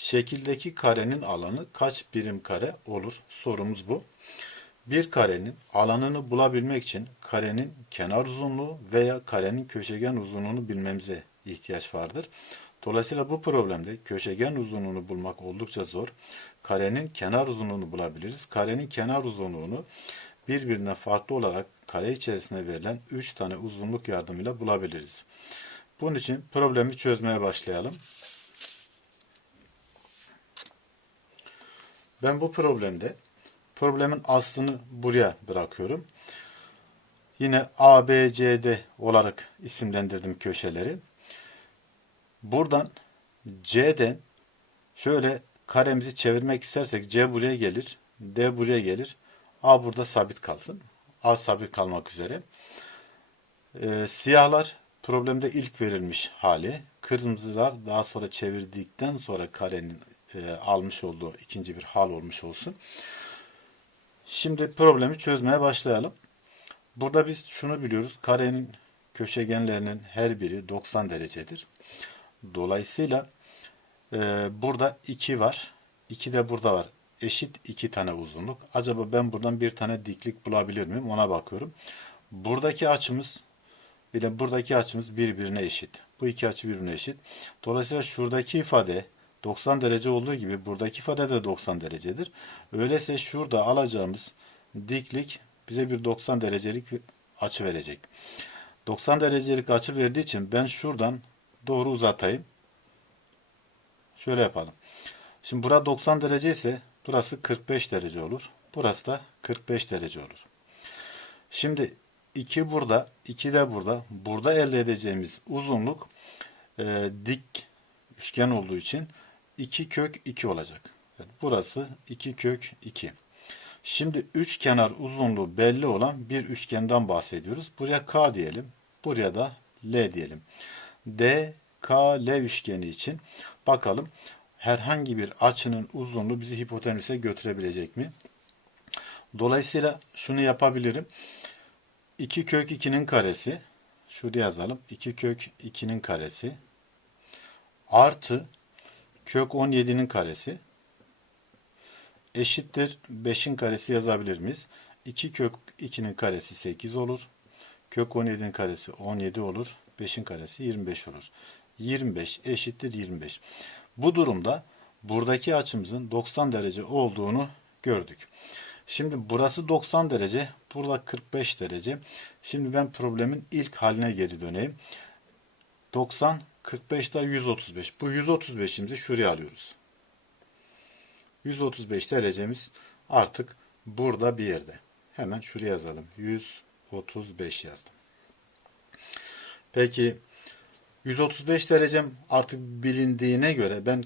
Şekildeki karenin alanı kaç birim kare olur? Sorumuz bu. Bir karenin alanını bulabilmek için karenin kenar uzunluğu veya karenin köşegen uzunluğunu bilmemize ihtiyaç vardır. Dolayısıyla bu problemde köşegen uzunluğunu bulmak oldukça zor. Karenin kenar uzunluğunu bulabiliriz. Karenin kenar uzunluğunu birbirinden farklı olarak kare içerisine verilen 3 tane uzunluk yardımıyla bulabiliriz. Bunun için problemi çözmeye başlayalım. Ben bu problemde problemin aslını buraya bırakıyorum. Yine A, B, C, D olarak isimlendirdim köşeleri. Buradan C'den şöyle karemizi çevirmek istersek C buraya gelir, D buraya gelir. A burada sabit kalsın. A sabit kalmak üzere. Ee, siyahlar problemde ilk verilmiş hali. Kırmızılar daha sonra çevirdikten sonra karenin e, almış olduğu ikinci bir hal olmuş olsun. Şimdi problemi çözmeye başlayalım. Burada biz şunu biliyoruz. Karenin köşegenlerinin her biri 90 derecedir. Dolayısıyla e, burada 2 var. 2 de burada var. Eşit 2 tane uzunluk. Acaba ben buradan bir tane diklik bulabilir miyim? Ona bakıyorum. Buradaki açımız ile buradaki açımız birbirine eşit. Bu iki açı birbirine eşit. Dolayısıyla şuradaki ifade 90 derece olduğu gibi buradaki ifade de 90 derecedir. Öyleyse şurada alacağımız diklik bize bir 90 derecelik açı verecek. 90 derecelik açı verdiği için ben şuradan doğru uzatayım. Şöyle yapalım. Şimdi burada 90 derece ise burası 45 derece olur. Burası da 45 derece olur. Şimdi 2 burada, 2 de burada. Burada elde edeceğimiz uzunluk e, dik üçgen olduğu için 2 kök 2 olacak. Evet, burası 2 kök 2. Şimdi üç kenar uzunluğu belli olan bir üçgenden bahsediyoruz. Buraya K diyelim. Buraya da L diyelim. D, K, L üçgeni için bakalım herhangi bir açının uzunluğu bizi hipotenüse götürebilecek mi? Dolayısıyla şunu yapabilirim. 2 kök 2'nin karesi şurada yazalım. 2 kök 2'nin karesi artı kök 17'nin karesi eşittir 5'in karesi yazabilir miyiz? 2 kök 2'nin karesi 8 olur. Kök 17'nin karesi 17 olur. 5'in karesi 25 olur. 25 eşittir 25. Bu durumda buradaki açımızın 90 derece olduğunu gördük. Şimdi burası 90 derece, burada 45 derece. Şimdi ben problemin ilk haline geri döneyim. 90, 45 daha 135. Bu 135'imizi şuraya alıyoruz. 135 derecemiz artık burada bir yerde. Hemen şuraya yazalım. 135 yazdım. Peki 135 derecem artık bilindiğine göre ben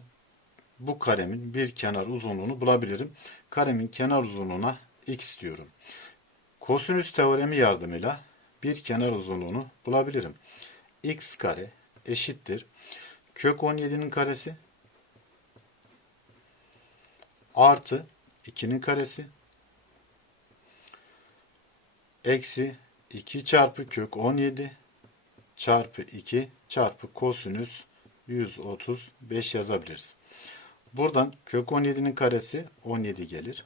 bu karemin bir kenar uzunluğunu bulabilirim. Karemin kenar uzunluğuna x diyorum. Kosinüs teoremi yardımıyla bir kenar uzunluğunu bulabilirim. x kare eşittir. Kök 17'nin karesi artı 2'nin karesi eksi 2 çarpı kök 17 çarpı 2 çarpı kosinüs 135 yazabiliriz. Buradan kök 17'nin karesi 17 gelir.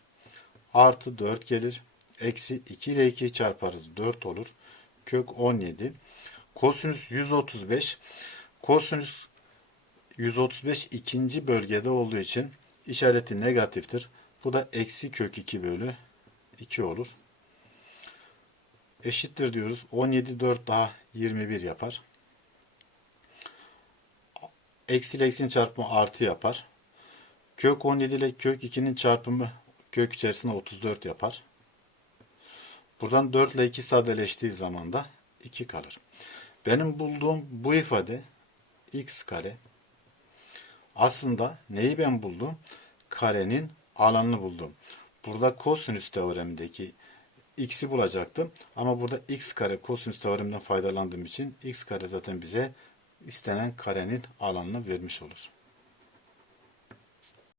Artı 4 gelir. Eksi 2 ile 2 çarparız 4 olur. Kök 17. Kosinüs 135. Kosinüs 135 ikinci bölgede olduğu için işareti negatiftir. Bu da eksi kök 2 bölü 2 olur. Eşittir diyoruz. 17 4 daha 21 yapar. Eksi ile eksinin çarpımı artı yapar. Kök 17 ile kök 2'nin çarpımı kök içerisinde 34 yapar. Buradan 4 ile 2 sadeleştiği zaman da 2 kalır. Benim bulduğum bu ifade x kare aslında neyi ben buldum? Karenin alanını buldum. Burada kosinüs teoremindeki x'i bulacaktım. Ama burada x kare kosinüs teoreminden faydalandığım için x kare zaten bize istenen karenin alanını vermiş olur.